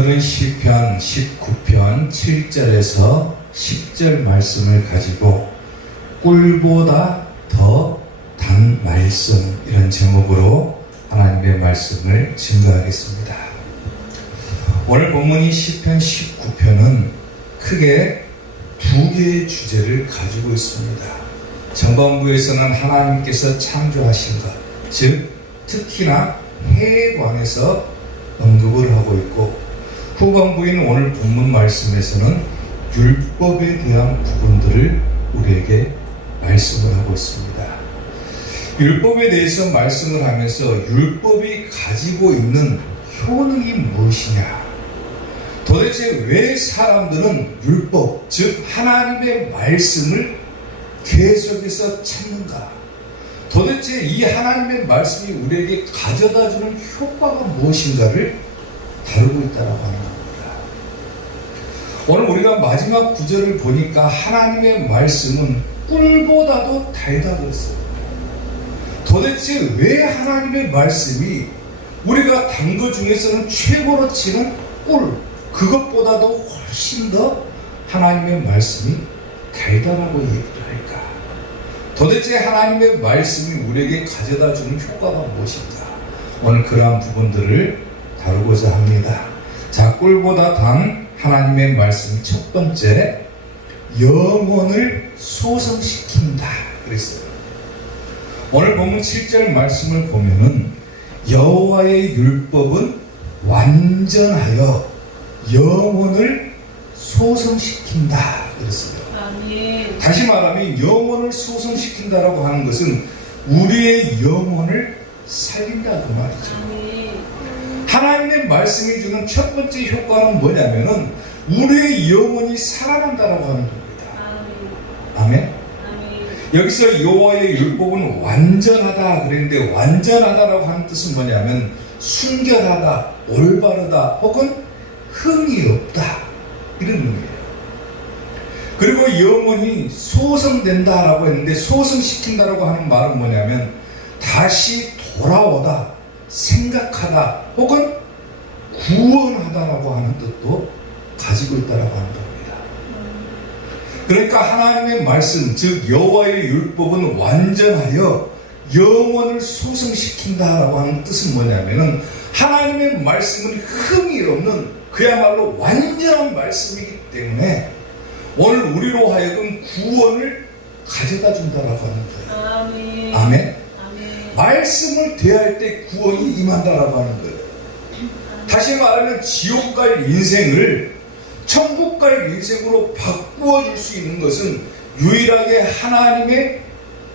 오늘은 시편 19편 7절에서 10절 말씀을 가지고 꿀보다 더 단 말씀, 이런 제목으로 하나님의 말씀을 증거하겠습니다. 오늘 본문이 시편 19편은 크게 두 개의 주제를 가지고 있습니다. 전반부에서는 하나님께서 창조하신 것, 즉 특히나 해에 관해서 언급을 하고 있고, 후반부인 오늘 본문 말씀에서는 율법에 대한 부분들을 우리에게 말씀을 하고 있습니다. 율법에 대해서 말씀을 하면서 율법이 가지고 있는 효능이 무엇이냐, 도대체 왜 사람들은 율법, 즉 하나님의 말씀을 계속해서 찾는가, 도대체 이 하나님의 말씀이 우리에게 가져다주는 효과가 무엇인가를 다루고 있다고 하는 겁니다. 오늘 우리가 마지막 구절을 보니까 하나님의 말씀은 꿀보다도 달다 그랬어요. 도대체 왜 하나님의 말씀이 우리가 단 것 중에서는 최고로 치는 꿀, 그것보다도 훨씬 더 하나님의 말씀이 달다라고 얘기를 할까? 도대체 하나님의 말씀이 우리에게 가져다 주는 효과가 무엇인가? 오늘 그러한 부분들을 다루고자 합니다. 자, 꿀보다 단 하나님의 말씀 첫 번째, 영혼을 소성시킨다 그랬어요. 오늘 본문 7절 말씀을 보면은 여호와의 율법은 완전하여 영혼을 소성시킨다 그랬어요. 아멘. 다시 말하면 영혼을 소성시킨다라고 하는 것은 우리의 영혼을 살린다 그 말이죠. 아멘. 하나님의 말씀이 주는 첫 번째 효과는 뭐냐면은 우리의 영혼이 살아난다라고 하는 겁니다. 아멘. 아멘. 여기서 여호와의 율법은 완전하다 그랬는데, 완전하다라고 하는 뜻은 뭐냐면 순결하다, 올바르다, 혹은 흠이 없다, 이런 의미예요. 그리고 영혼이 소성된다라고 했는데, 소성시킨다라고 하는 말은 뭐냐면 다시 돌아오다, 생각하다, 혹은 구원하다라고 하는 뜻도 가지고 있다라고 하는 겁니다. 그러니까 하나님의 말씀, 즉 여호와의 율법은 완전하여 영혼을 소성시킨다라고 하는 뜻은 뭐냐면은 하나님의 말씀은 흠이 없는 그야말로 완전한 말씀이기 때문에 오늘 우리로 하여금 구원을 가져다 준다라고 하는 거예요. 아멘. 아멘. 아멘. 말씀을 대할 때 구원이 임한다라고 하는 거예요. 다시 말하면 지옥 갈 인생을 천국 갈 인생으로 바꾸어 줄 수 있는 것은 유일하게 하나님의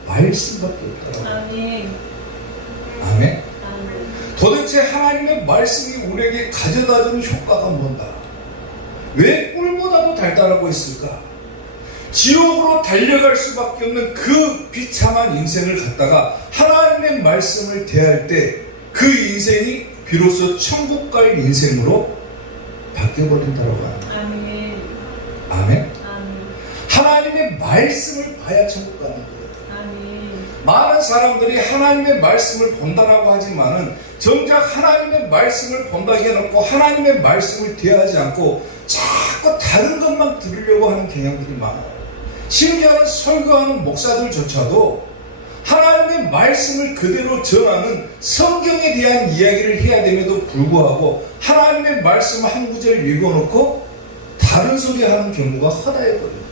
말씀밖에 없다라고. 아멘. 아멘. 도대체 하나님의 말씀이 우리에게 가져다 주는 효과가 뭔가? 왜 꿀보다도 달다라고 했을까? 지옥으로 달려갈 수밖에 없는 그 비참한 인생을 갖다가 하나님의 말씀을 대할 때 그 인생이 비로소 천국 갈 인생으로 바뀌어버린다고 합니다. 아멘. 아멘. 하나님의 말씀을 봐야 천국 가는 거예요. 아멘. 많은 사람들이 하나님의 말씀을 본다라고 하지만은 정작 하나님의 말씀을 본다 해놓고 하나님의 말씀을 대하지 않고 자꾸 다른 것만 들으려고 하는 경향들이 많아요. 심지어는 설교하는 목사들조차도 하나님의 말씀을 그대로 전하는 성경에 대한 이야기를 해야 됨에도 불구하고 하나님의 말씀 한 구절 읽어놓고 다른 소리 하는 경우가 허다해버려요.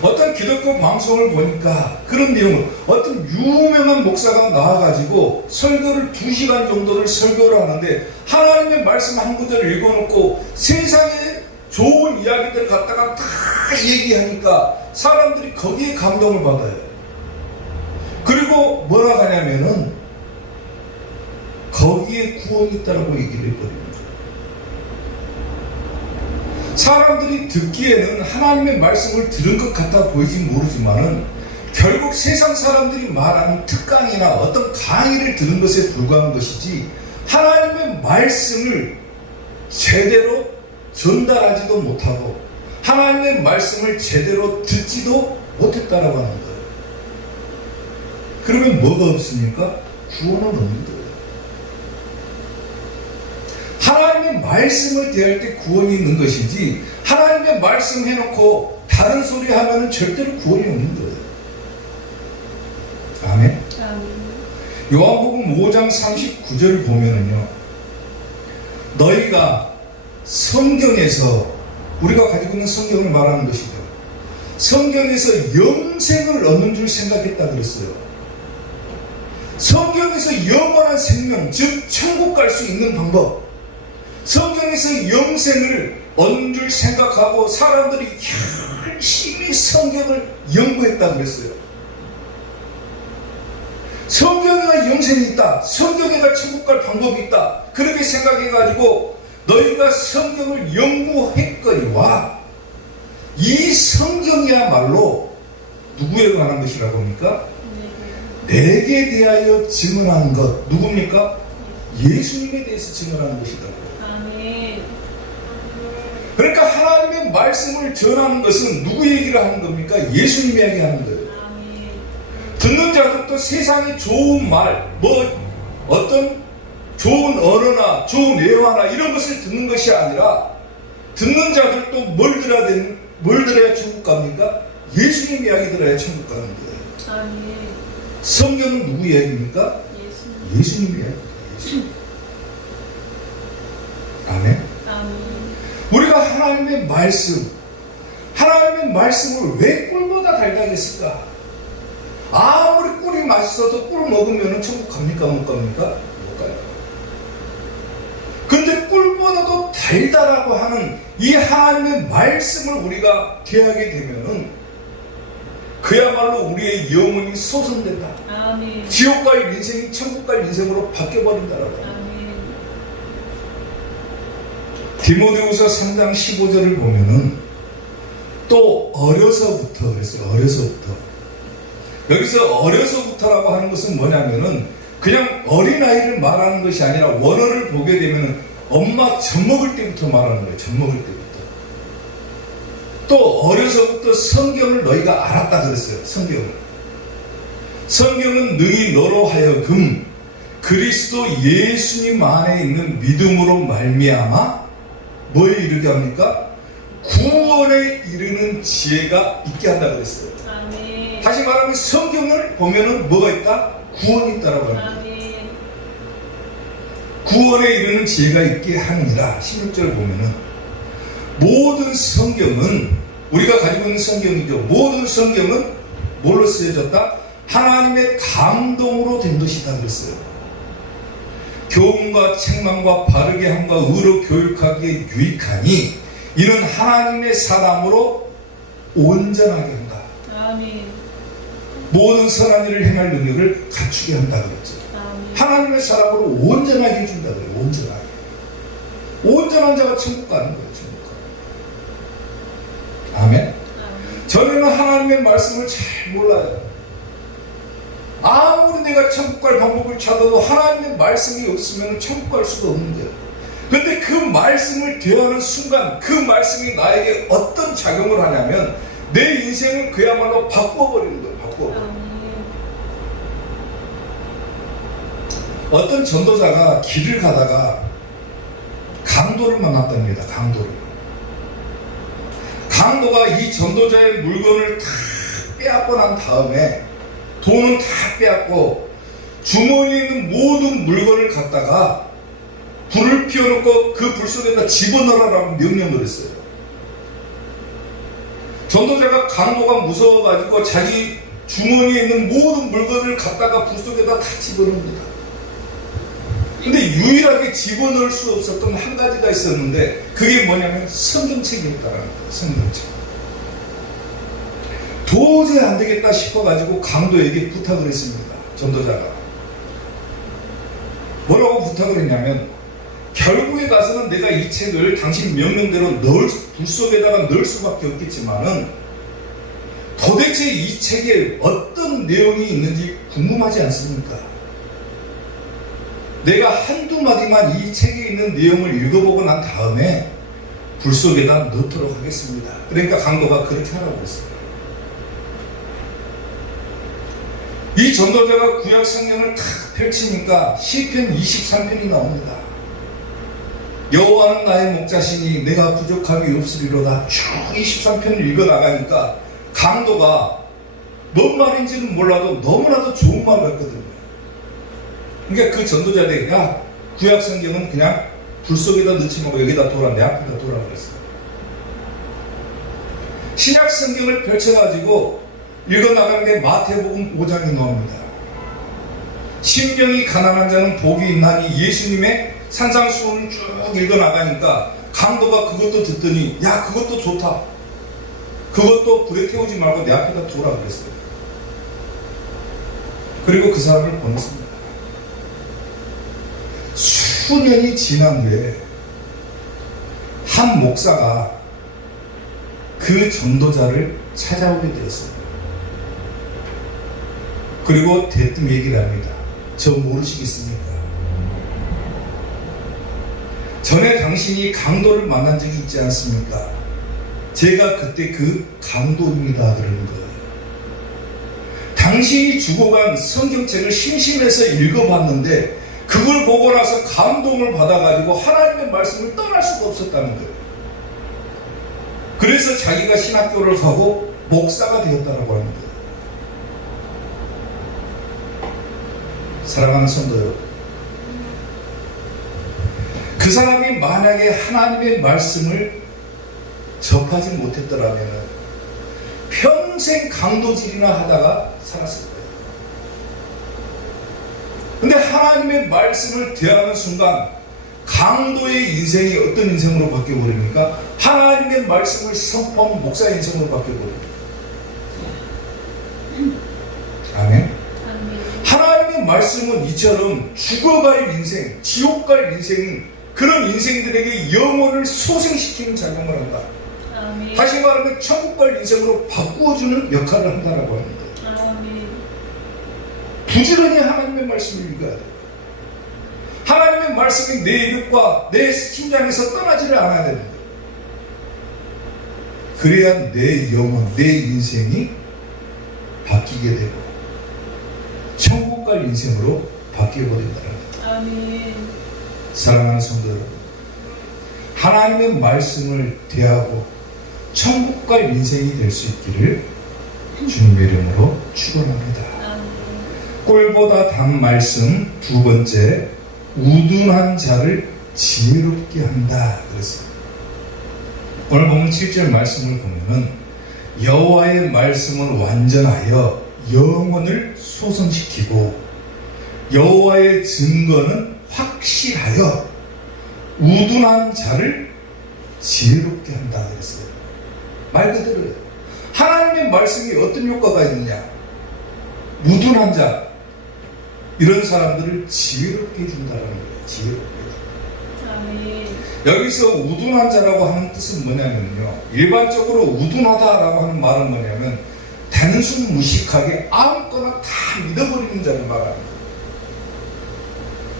어떤 기독교 방송을 보니까 그런 내용을, 어떤 유명한 목사가 나와가지고 설교를 2시간 정도를 설교를 하는데 하나님의 말씀 한 구절 읽어놓고 세상에 좋은 이야기들 갖다가 다 얘기하니까 사람들이 거기에 감동을 받아요. 그리고 뭐라 하냐면은 거기에 구원이 있다고 얘기를 해버립니다. 사람들이 듣기에는 하나님의 말씀을 들은 것 같아 보이지 모르지만은 결국 세상 사람들이 말하는 특강이나 어떤 강의를 들은 것에 불과한 것이지 하나님의 말씀을 제대로 전달하지도 못하고 하나님의 말씀을 제대로 듣지도 못했다라고 하는 거예요. 그러면 뭐가 없습니까? 구원은 없는 거예요. 하나님의 말씀을 대할 때 구원이 있는 것이지, 하나님의 말씀 해놓고 다른 소리 하면은 절대로 구원이 없는 거예요. 아멘. 요한복음 5장 39절 보면은요, 너희가 성경에서, 우리가 가지고 있는 성경을 말하는 것이죠. 성경에서 영생을 얻는 줄 생각했다 그랬어요. 성경에서 영원한 생명, 즉 천국 갈 수 있는 방법, 성경에서 영생을 얻는 줄 생각하고 사람들이 열심히 성경을 연구했다 그랬어요. 성경에가 영생이 있다, 성경에가 천국 갈 방법이 있다, 그렇게 생각해가지고 너희가 성경을 연구했거니와 이 성경이야말로 누구에 관한 것이라고 합니까? 내게 대하여 증언한 것. 누굽니까? 예수님에 대해서 증언하는 것이다. 아멘. 그러니까 하나님의 말씀을 전하는 것은 누구 얘기를 하는 겁니까? 예수님 이야기하는 거예요. 아멘. 듣는 자들도 세상의 좋은 말, 어떤 좋은 언어나 좋은 예화나 이런 것을 듣는 것이 아니라, 듣는 자들도 뭘 들어야 천국 갑니까? 예수님 이야기 들어야 천국 가는 거예요. 아멘. 성경은 누구 이야기입니까? 예수님 이야기입니다. 예수님. 아멘. 아멘. 우리가 하나님의 말씀을 왜 꿀보다 달다겠을까? 아무리 꿀이 맛있어도 꿀 먹으면 천국 갑니까? 못 갑니까? 못 가요. 근데 꿀보다도 달다라고 하는 이 하나님의 말씀을 우리가 대하게 되면은 그야말로 우리의 영혼이 소선된다. 아멘. 지옥 갈 인생이 천국 갈 인생으로 바뀌어버린다라고. 아멘. 디모데후서 3장 15절을 보면은 또 어려서부터 그랬어요. 어려서부터. 여기서 어려서부터라고 하는 것은 뭐냐면은 그냥 어린아이를 말하는 것이 아니라 원어를 보게 되면은 엄마 젖 먹을 때부터 말하는 거예요. 젖 먹을 때부터. 또 어려서부터 성경을 너희가 알았다 그랬어요. 성경은 너희 너로 하여금 그리스도 예수님 안에 있는 믿음으로 말미암아 뭐에 이르게 합니까? 구원에 이르는 지혜가 있게 한다 그랬어요. 아멘. 다시 말하면 성경을 보면은 뭐가 있다? 구원이 있다라고 합니다. 아멘. 구원에 이르는 지혜가 있게 하느니라. 16절 보면은 모든 성경은, 우리가 가지고 있는 성경이죠. 모든 성경은 뭘로 쓰여졌다? 하나님의 감동으로 된 것이다 그랬어요. 교훈과 책망과 바르게 함과 의로 교육하기에 유익하니 이는 하나님의 사람으로 온전하게 한다. 아멘. 모든 선한 일을 행할 능력을 갖추게 한다 그랬죠. 아멘. 하나님의 사람으로 온전하게 해준다 그래요. 온전하게. 온전한 자가 천국 가는 거예요. 천국 가는. 아멘. 아멘. 저는 하나님의 말씀을 잘 몰라요. 아무리 내가 천국 갈 방법을 찾아도 하나님의 말씀이 없으면 천국 갈 수가 없는 거예요. 그런데 그 말씀을 대하는 순간 그 말씀이 나에게 어떤 작용을 하냐면 내 인생을 그야말로 바꿔버리는 거예요. 바꿔버리는 거예요. 어떤 전도자가 길을 가다가 강도를 만났답니다. 강도가 이 전도자의 물건을 다 빼앗고 난 다음에 돈은 다 빼앗고 주머니에 있는 모든 물건을 갖다가 불을 피워놓고 그 불 속에다 집어넣으라고 명령을 했어요. 전도자가 강도가 무서워가지고 자기 주머니에 있는 모든 물건을 갖다가 불 속에다 다 집어넣습니다. 근데 유일하게 집어넣을 수 없었던 한 가지가 있었는데 그게 뭐냐면 성경책이었다라는 거예요. 성경책. 도저히 안 되겠다 싶어가지고 강도에게 부탁을 했습니다. 전도자가. 뭐라고 부탁을 했냐면 결국에 가서는 내가 이 책을 당신 명령대로 불 속에다가 넣을 수밖에 없겠지만은 도대체 이 책에 어떤 내용이 있는지 궁금하지 않습니까? 내가 한두 마디만 이 책에 있는 내용을 읽어보고 난 다음에 불 속에다 넣도록 하겠습니다. 그러니까 강도가 그렇게 하라고 했어요. 이 전도자가 구약 성경을 탁 펼치니까 시편 23편이 나옵니다. 여호와는 나의 목자시니 내가 부족함이 없으리로다. 쭉 23편을 읽어나가니까 강도가 뭔 말인지는 몰라도 너무나도 좋은 말 같거든요. 그러니까 그 전도자들이 야, 구약 성경은 그냥 불 속에다 넣지 말고 여기다 둬라, 내 앞에다 둬라 그랬어요. 신약 성경을 펼쳐가지고 읽어나가는데 마태복음 5장이 나옵니다. 심령이 가난한 자는 복이 있나니, 예수님의 산상수훈을 쭉 읽어나가니까 강도가 그것도 듣더니 야, 그것도 좋다, 그것도 불에 태우지 말고 내 앞에다 두라 그랬어요. 그리고 그 사람을 보냈습니다. 수년이 지난 후에 한 목사가 그 전도자를 찾아오게 되었어요. 그리고 대뜸 얘기를 합니다. 저 모르시겠습니까? 전에 당신이 강도를 만난 적이 있지 않습니까? 제가 그때 그 강도입니다. 그러는 거예요. 당신이 죽어간 성경책을 심심해서 읽어봤는데 그걸 보고 나서 감동을 받아가지고 하나님의 말씀을 떠날 수가 없었다는 거예요. 그래서 자기가 신학교를 가고 목사가 되었다라고 하는 거예요. 사랑하는 성도 여러분, 그 사람이 만약에 하나님의 말씀을 접하지 못했더라면 평생 강도질이나 하다가 살았을 거예요. 근데 하나님의 말씀을 대하는 순간 강도의 인생이 어떤 인생으로 바뀌어버립니까? 하나님의 말씀을 선포한 목사 인생으로 바뀌어버립니다. 아멘. 하나님의 말씀은 이처럼 죽어갈 인생, 지옥 갈 인생, 그런 인생들에게 영혼을 소생시키는 작용을 한다. 아멘. 다시 말하면 천국 갈 인생으로 바꾸어주는 역할을 한다라고 합니다. 아멘. 부지런히 하나님의 말씀을 읽어야 돼요. 하나님의 말씀이 내 입과 내 심장에서 떠나지를 않아야 됩니다. 그래야 내 영혼, 내 인생이 바뀌게 되고 천국 갈 인생으로 바뀌어버린다는 거예요. 아멘. 사랑하는 성도 여러분, 하나님의 말씀을 대하고 천국 갈 인생이 될 수 있기를 주님의 이름으로 축원합니다. 꿀보다 단 말씀, 두 번째, 우둔한 자를 지혜롭게 한다 그랬어요. 오늘 보면 7절 말씀을 보면은 여호와의 말씀은 완전하여 영혼을 소성시키고 여호와의 증거는 확실하여 우둔한 자를 지혜롭게 한다 그랬어요. 말 그대로예요. 하나님의 말씀이 어떤 효과가 있느냐? 우둔한 자, 이런 사람들을 지혜롭게 해준다는 거예요. 지혜롭게 해준다. 아멘. 여기서 우둔한 자라고 하는 뜻은 뭐냐면요, 일반적으로 우둔하다라고 하는 말은 뭐냐면 단순 무식하게 아무거나 다 믿어버리는 자를 말합니다.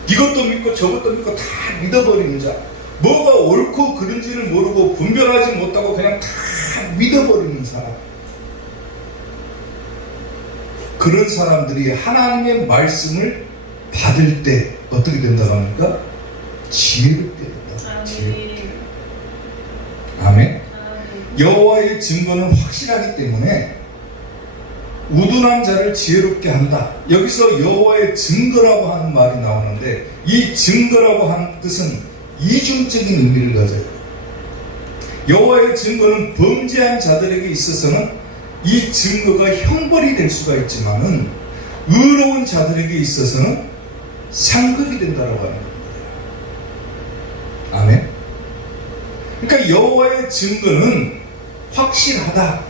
이것도 믿고 저것도 믿고 다 믿어버리는 자, 뭐가 옳고 그른지를 모르고 분별하지 못하고 그냥 다 믿어버리는 사람, 그런 사람들이 하나님의 말씀을 받을 때 어떻게 된다고 합니까? 지혜롭게 된다. 지혜롭게. 아멘. 여호와의 증거는 확실하기 때문에 우둔한 자를 지혜롭게 한다. 여기서 여호와의 증거라고 하는 말이 나오는데 이 증거라고 하는 뜻은 이중적인 의미를 가져요. 여호와의 증거는 범죄한 자들에게 있어서는 이 증거가 형벌이 될 수가 있지만은 의로운 자들에게 있어서는 상급이 된다고 하는 겁니다. 아멘. 그러니까 여호와의 증거는 확실하다.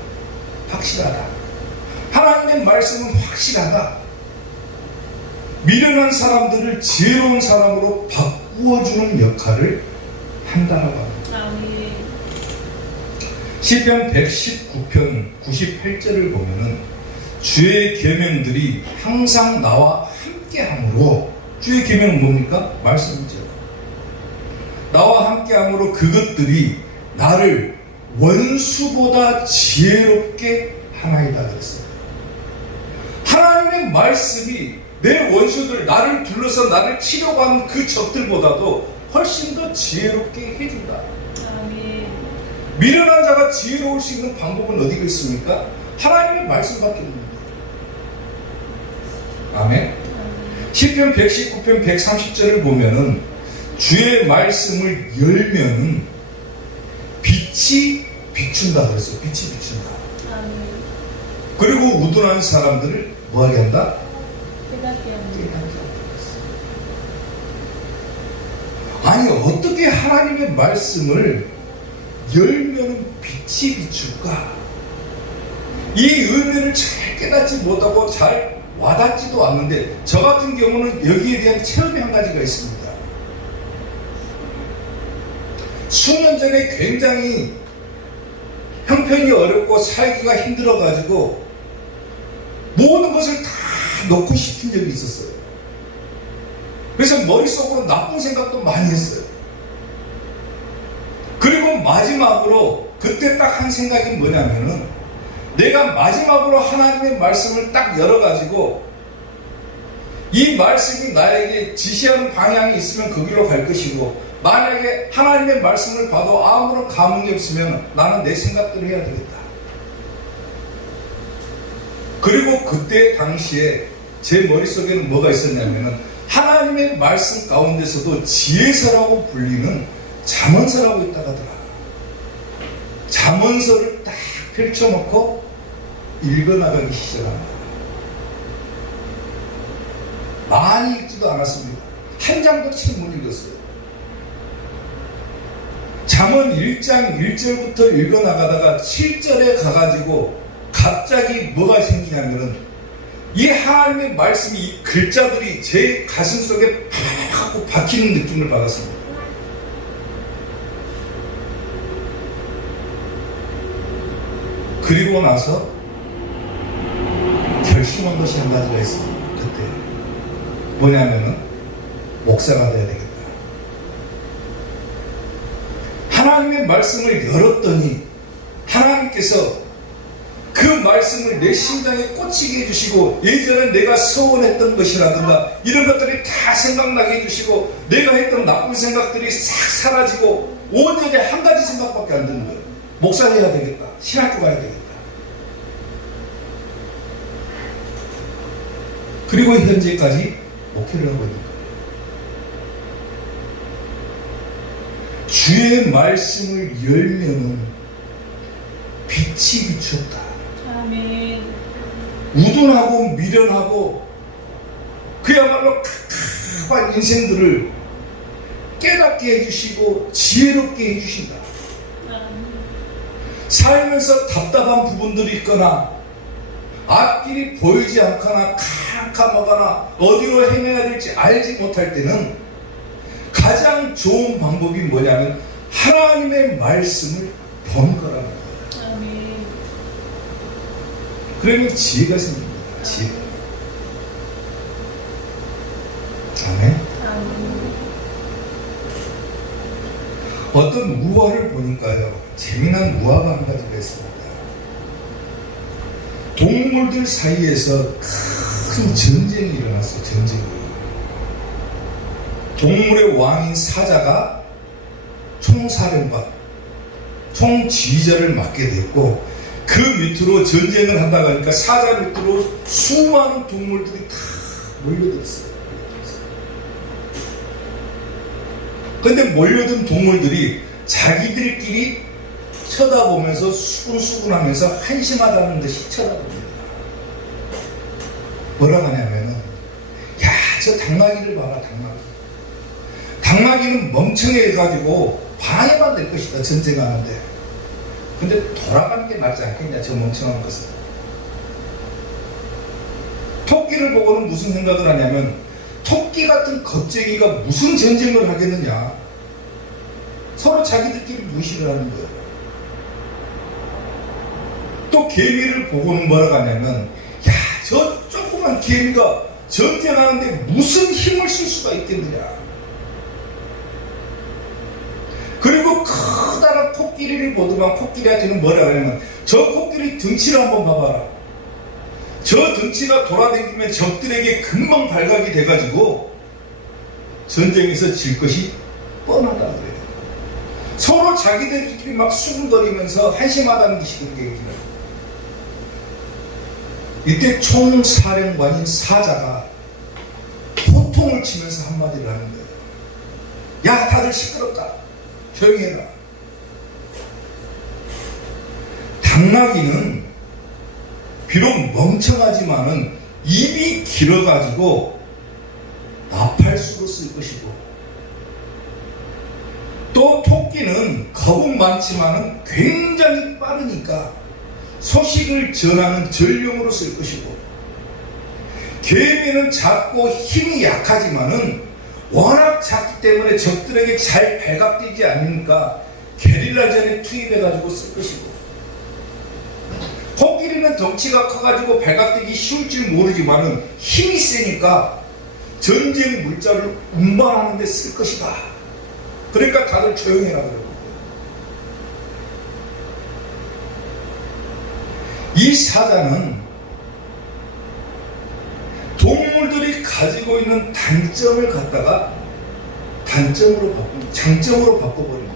확실하다. 하나님의 말씀은 확실하다. 미련한 사람들을 지혜로운 사람으로 바꾸어주는 역할을 한다고 합니다. 아멘. 시편 119편 98절을 보면은 주의 계명들이 항상 나와 함께함으로, 주의 계명은 뭡니까? 말씀이죠. 나와 함께함으로 그것들이 나를 원수보다 지혜롭게 하나이다 그랬어요. 하나님의 말씀이 내 원수들, 나를 둘러서 나를 치려고 하는 그 적들보다도 훨씬 더 지혜롭게 해준다. 아멘. 미련한 자가 지혜로울 수 있는 방법은 어디가 있습니까? 하나님의 말씀밖에 없는데. 아멘. 시편 119편 130절을 보면은 주의 말씀을 열면은 빛이 비춘다 그랬어요. 빛이 비춘다. 아멘. 그리고 우둔한 사람들을 뭐하게 한다? 깨닫게 합니다. 아니 어떻게 하나님의 말씀을 열면은 빛이 비출까? 이 의미를 잘 깨닫지 못하고 잘 와닿지도 않는데 저 같은 경우는 여기에 대한 체험이 한 가지가 있습니다. 수년 전에 굉장히 형편이 어렵고 살기가 힘들어가지고 모든 것을 다 놓고 싶은 적이 있었어요. 그래서 머릿속으로 나쁜 생각도 많이 했어요. 그리고 마지막으로 그때 딱 한 생각이 뭐냐면은 내가 마지막으로 하나님의 말씀을 딱 열어가지고 이 말씀이 나에게 지시하는 방향이 있으면 그 길로 갈 것이고 만약에 하나님의 말씀을 봐도 아무런 감흥이 없으면 나는 내 생각대로 해야 되겠다. 그리고 그때 당시에 제 머릿속에는 뭐가 있었냐면은 하나님의 말씀 가운데서도 지혜서라고 불리는 잠언서라고 있다고 하더라. 잠언서를 딱 펼쳐놓고 읽어나가기 시작합니다. 많이 읽지도 않았습니다. 한 장도 채 못 읽었어요. 잠언 1장 1절부터 읽어나가다가 7절에 가가지고 갑자기 뭐가 생기냐면은 이 하나님의 말씀이 이 글자들이 제 가슴 속에 팍 하고 박히는 느낌을 받았습니다. 그리고 나서 결심한 것이 한 가지가 있습니다. 그때 뭐냐면은 목사가 돼야 되겠다. 하나님의 말씀을 열었더니 하나님께서 그 말씀을 내 심장에 꽂히게 해주시고 예전에 내가 서운했던 것이라든가 이런 것들이 다 생각나게 해주시고 내가 했던 나쁜 생각들이 싹 사라지고 온전히 한 가지 생각밖에 안 드는 거예요. 목사 해야 되겠다. 신학교 가야 되겠다. 그리고 현재까지 목회를 하고 있는 거예요. 주의 말씀을 열면은 빛이 비쳤다. 아멘. 우둔하고 미련하고 그야말로 깝깝한 인생들을 깨닫게 해주시고 지혜롭게 해주신다. 아멘. 살면서 답답한 부분들이 있거나 앞길이 보이지 않거나 캄캄하거나 어디로 행해야 될지 알지 못할 때는 가장 좋은 방법이 뭐냐면 하나님의 말씀을 번거라는 거예요. 아멘. 그러면 지혜가 생깁니다. 지혜. 아멘. 아멘. 어떤 무화를 보니까요, 재미난 무화가 한 가지가 있습니다. 동물들 사이에서 큰 전쟁이 일어났어요. 전쟁이. 동물의 왕인 사자가 총사령관, 총지휘자를 맡게 됐고 그 밑으로 전쟁을 한다고 하니까 사자 밑으로 수많은 동물들이 다 몰려들었어요. 근데 몰려든 동물들이 자기들끼리 쳐다보면서 수군수군하면서 한심하다는 듯이 쳐다봅니다. 뭐라고 하냐면은 야, 저 당나귀를 봐라. 당나귀는 멍청해가지고 방해만 될 것이다. 전쟁하는데. 근데 돌아가는 게 낫지 않겠냐, 저 멍청한 것은. 토끼를 보고는 무슨 생각을 하냐면 토끼 같은 겁쟁이가 무슨 전쟁을 하겠느냐. 서로 자기들끼리 무시를 하는 거예요. 또 개미를 보고는 뭐라고 하냐면 야, 저 조그만 개미가 전쟁하는데 무슨 힘을 쓸 수가 있겠느냐. 그리고 커다란 코끼리를 보더만 코끼리한테는 뭐라 하냐면 저 코끼리 등치를 한번 봐봐라. 저 등치가 돌아다니면 적들에게 금방 발각이 돼가지고 전쟁에서 질 것이 뻔하다 그래요. 서로 자기들끼리 막 수군거리면서 한심하다는 것이 그렇게 얘기해요. 이때 총사령관인 사자가 호통을 치면서 한마디를 하는 거예요. 야, 다들 시끄럽다. 조용히 해라. 당나귀는 비록 멍청하지만은 입이 길어가지고 나팔수로 쓸 것이고, 또 토끼는 겁은 많지만은 굉장히 빠르니까 소식을 전하는 전령으로 쓸 것이고, 개미는 작고 힘이 약하지만은 워낙 작기 때문에 적들에게 잘 발각되지 않으니까 게릴라전에 투입해가지고 쓸 것이고, 코끼리는 덩치가 커가지고 발각되기 쉬울 줄 모르지만은 힘이 세니까 전쟁 물자를 운반하는 데 쓸 것이다. 그러니까 다들 조용해라 그러고. 이 사자는 동물들이 가지고 있는 단점을 갖다가 단점으로 바꾸고 장점으로 바꿔버립니다.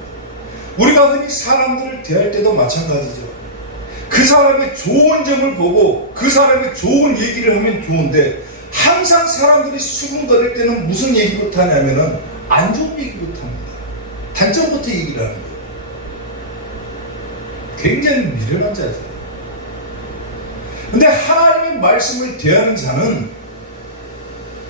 우리가 흔히 사람들을 대할 때도 마찬가지죠. 그 사람의 좋은 점을 보고 그 사람의 좋은 얘기를 하면 좋은데, 항상 사람들이 수군거릴 때는 무슨 얘기부터 하냐면은 안 좋은 얘기부터 합니다. 단점부터 얘기를 하는 거예요. 굉장히 미련한 자죠. 근데 하나님의 말씀을 대하는 자는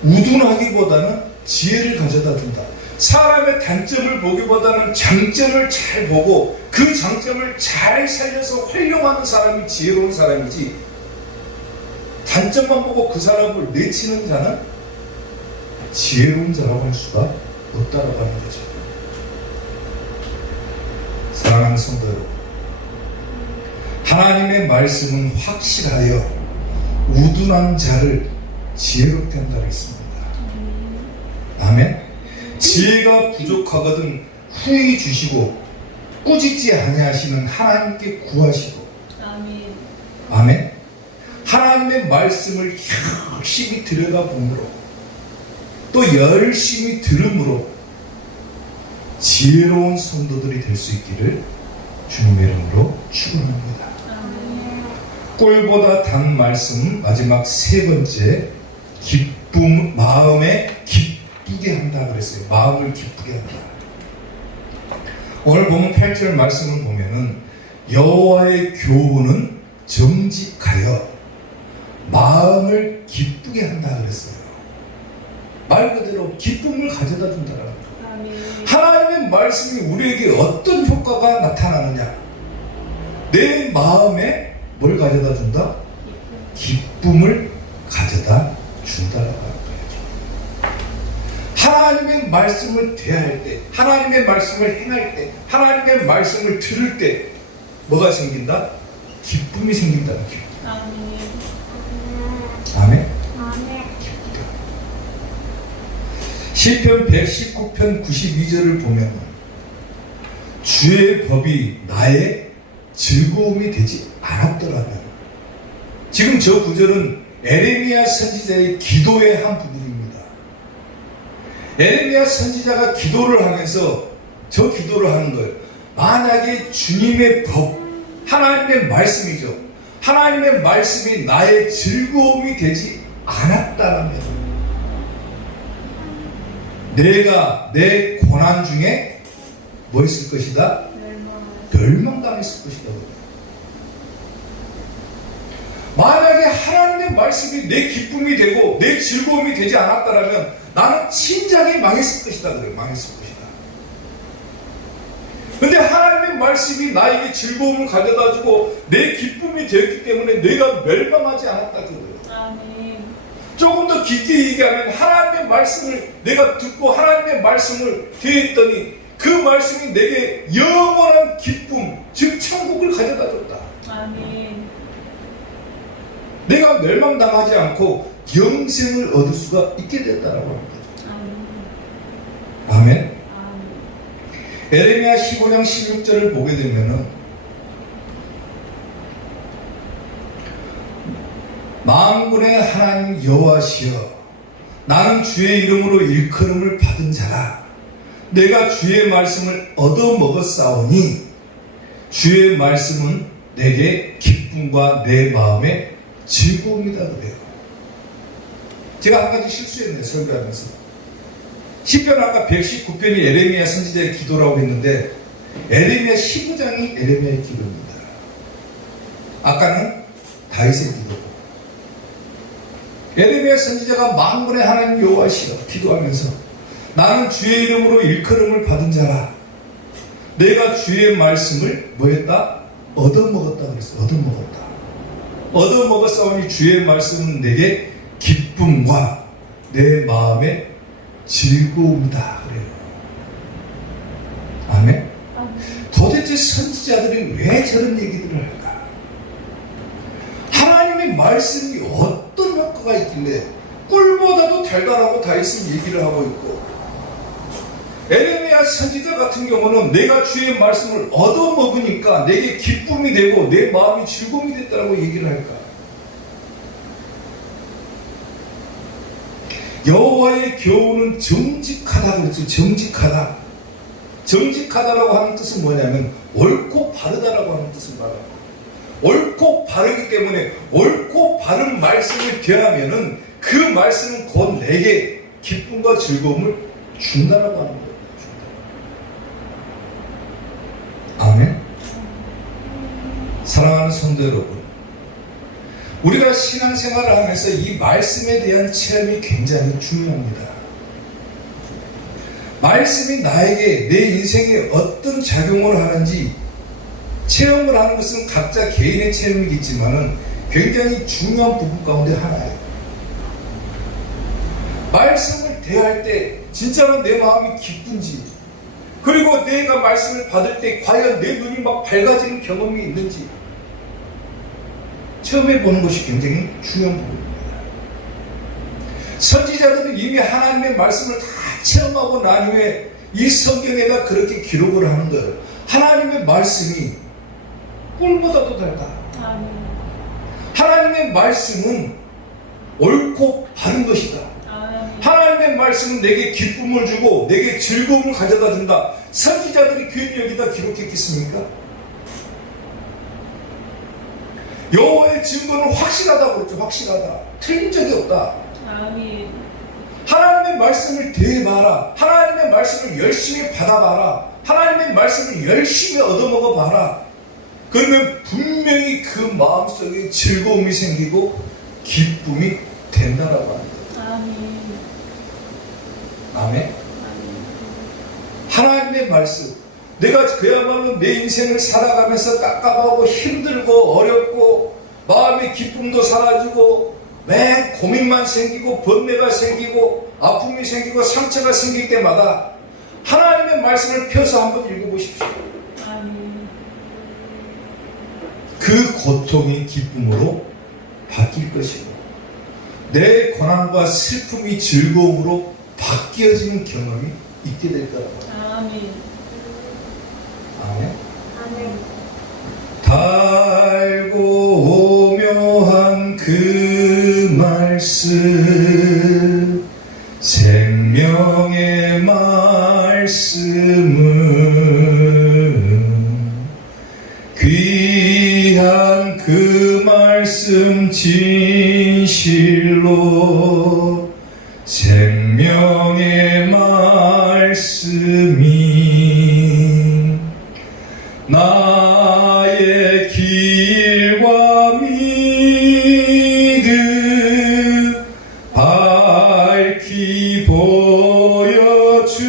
우둔하기보다는 지혜를 가져다 준다. 사람의 단점을 보기보다는 장점을 잘 보고 그 장점을 잘 살려서 활용하는 사람이 지혜로운 사람이지, 단점만 보고 그 사람을 내치는 자는 지혜로운 자라고 할 수가 없다라고 하는 거죠. 사랑하는 성도 여러분, 하나님의 말씀은 확실하여 우둔한 자를 지혜롭게 한다고 했습니다. 아멘. 지혜가 부족하거든 후히 주시고 꾸짖지 아니하시는 하나님께 구하시고. 아멘. 아멘. 하나님의 말씀을 열심히 들여다보므로 또 열심히 들음으로 지혜로운 성도들이 될 수 있기를 주님의 이름으로 축원합니다. 꿀보다 단 말씀, 마지막 세 번째, 기쁨, 마음에 기쁘게 한다 그랬어요. 마음을 기쁘게 한다. 오늘 보면 8절 말씀을 보면은 여호와의 교훈은 정직하여 마음을 기쁘게 한다 그랬어요. 말 그대로 기쁨을 가져다 준다라는 거예요. 하나님의 말씀이 우리에게 어떤 효과가 나타나느냐? 내 마음에 뭘 가져다 준다? 기쁨을 가져다 준다라고 하는 거예요. 하나님의 말씀을 대할 때, 하나님의 말씀을 행할 때, 하나님의 말씀을 들을 때 뭐가 생긴다? 기쁨이 생긴다는 거예요. 아멘. 아멘. 시편 119편 92절을 보면 주의 법이 나의 즐거움이 되지 않았더라면, 지금 저 구절은 에레미야 선지자의 기도의 한 부분입니다. 에레미야 선지자가 기도를 하면서 저 기도를 하는 거예요. 만약에 주님의 법, 하나님의 말씀이죠. 하나님의 말씀이 나의 즐거움이 되지 않았다면 내가 내 고난 중에 뭐 있을 것이다? 멸망당했을 것이다. 만약에 하나님의 말씀이 내 기쁨이 되고 내 즐거움이 되지 않았다면 나는 진작에 망했을 것이다. 그래요. 망했을 것이다. 근데 하나님의 말씀이 나에게 즐거움을 가져다 주고 내 기쁨이 되었기 때문에 내가 멸망하지 않았다. 그래요. 아멘. 조금 더 깊게 얘기하면 하나님의 말씀을 내가 듣고 하나님의 말씀을 대했더니 그 말씀이 내게 영원한 기쁨, 즉 천국을 가져다 줬다. 아멘. 내가 멸망당하지 않고 영생을 얻을 수가 있게 됐다라고 하는 거죠. 아멘. 아멘. 에레미야 15장 16절을 보게 되면은 만군의 하나님 여호와시여, 나는 주의 이름으로 일컬음을 받은 자라. 내가 주의 말씀을 얻어먹었사오니 주의 말씀은 내게 기쁨과 내 마음의 즐거움이다 그래요. 제가 한 가지 실수했네요. 설교하면서. 시편 아까 119편이 에레미야 선지자의 기도라고 했는데 에레미야 15장이 에레미야의 기도입니다. 아까는 다윗의 기도고 에레미야 선지자가 만군의 하나님 여호와시여 기도하면서 나는 주의 이름으로 일컬음을 받은 자라. 내가 주의 말씀을 뭐했다? 얻어먹었다 그랬어. 얻어먹었다. 얻어먹었사오니 주의 말씀은 내게 기쁨과 내 마음의 즐거움이다 그래요. 아멘. 도대체 선지자들이 왜 저런 얘기들을 할까? 하나님의 말씀이 어떤 효과가 있길래 꿀보다도 달달하고 다윗은 얘기를 하고 있고 에레미야 선지자 같은 경우는 내가 주의 말씀을 얻어먹으니까 내게 기쁨이 되고 내 마음이 즐거움이 됐다고 얘기를 할까? 여호와의 교훈은 정직하다 그랬죠. 정직하다. 정직하다라고 하는 뜻은 뭐냐면 옳고 바르다라고 하는 뜻을 말합니다. 옳고 바르기 때문에 옳고 바른 말씀을 대하면은 그 말씀은 곧 내게 기쁨과 즐거움을 준다라고 하는 거예요. 아멘. 사랑하는 성도 여러분, 우리가 신앙생활을 하면서 이 말씀에 대한 체험이 굉장히 중요합니다. 말씀이 나에게 내 인생에 어떤 작용을 하는지 체험을 하는 것은 각자 개인의 체험이겠지만 굉장히 중요한 부분 가운데 하나예요. 말씀을 대할 때 진짜로 내 마음이 기쁜지, 그리고 내가 말씀을 받을 때 과연 내 눈이 막 밝아지는 경험이 있는지 체험해 보는 것이 굉장히 중요한 부분입니다. 선지자들은 이미 하나님의 말씀을 다 체험하고 난 후에 이 성경에다 그렇게 기록을 하는 거예요. 하나님의 말씀이 꿀보다도 달다. 아멘. 하나님의 말씀은 옳고 바른 것이다. 아멘. 하나님의 말씀은 내게 기쁨을 주고 내게 즐거움을 가져다 준다. 선지자들이 괜히 여기다 기록했겠습니까? 여호와의 증거는 확실하다고 그랬죠. 확실하다. 틀린 적이 없다. 아멘. 하나님의 말씀을 대해봐라. 하나님의 말씀을 열심히 받아봐라. 하나님의 말씀을 열심히 얻어먹어봐라. 그러면 분명히 그 마음속에 즐거움이 생기고 기쁨이 된다라고 합니다. 아멘. 아멘. 하나님의 말씀, 내가 그야말로 내 인생을 살아가면서 깝깝하고 힘들고 어렵고 마음의 기쁨도 사라지고 맨 고민만 생기고 번뇌가 생기고 아픔이 생기고 상처가 생길 때마다 하나님의 말씀을 펴서 한번 읽어보십시오. 아멘. 그 고통이 기쁨으로 바뀔 것이고 내 고난과 슬픔이 즐거움으로 바뀌어지는 경험이 있게 될 거라고 합니다. 아멘. 아멘. 아멘. 달고 오묘한 그 말씀, 생명의 말씀은 귀한 그 말씀 진실로 생명의 말씀이 나의 길과 믿음 밝히 보여주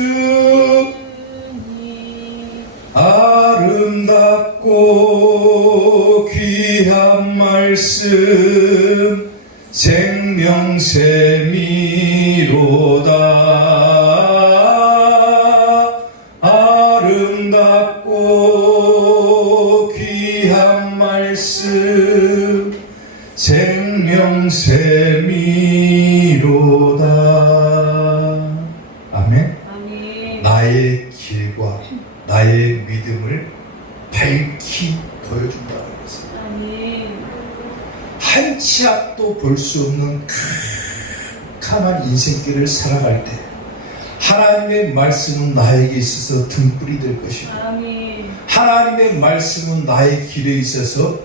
아름답고 귀한 말씀 생명샘이로다. 아름답고 귀한 말씀 생명샘이로다. 아멘. 아멘. 나의 길과 나의 믿음을 밝히 보여준다고 했습니다. 아멘. 한 치 앞도 볼 수 없는 캄캄한 인생길을 살아갈 때 하나님의 말씀은 나에게 있어서 등불이 될 것이고 아멘. 하나님의 말씀은 나의 길에 있어서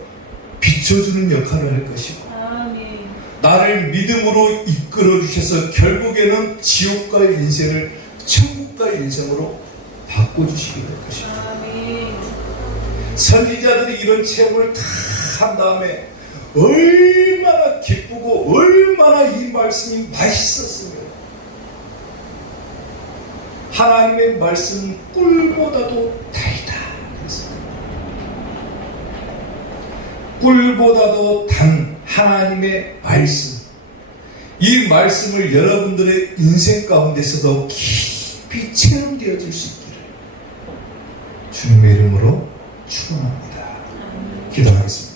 비춰주는 역할을 할 것이고 아멘. 나를 믿음으로 이끌어 주셔서 결국에는 지옥과의 인생을 천국과의 인생으로 바꿔주시게 될 것입니다. 아멘. 선지자들이 이런 체험을 다 한 다음에 얼마나 기쁘고 얼마나 이 말씀이 맛있었으며 하나님의 말씀은 꿀보다도 달다. 꿀보다도 단 하나님의 말씀. 이 말씀을 여러분들의 인생 가운데서도 깊이 체험되어질 수 있기를 주님의 이름으로 축원합니다. 기도하겠습니다.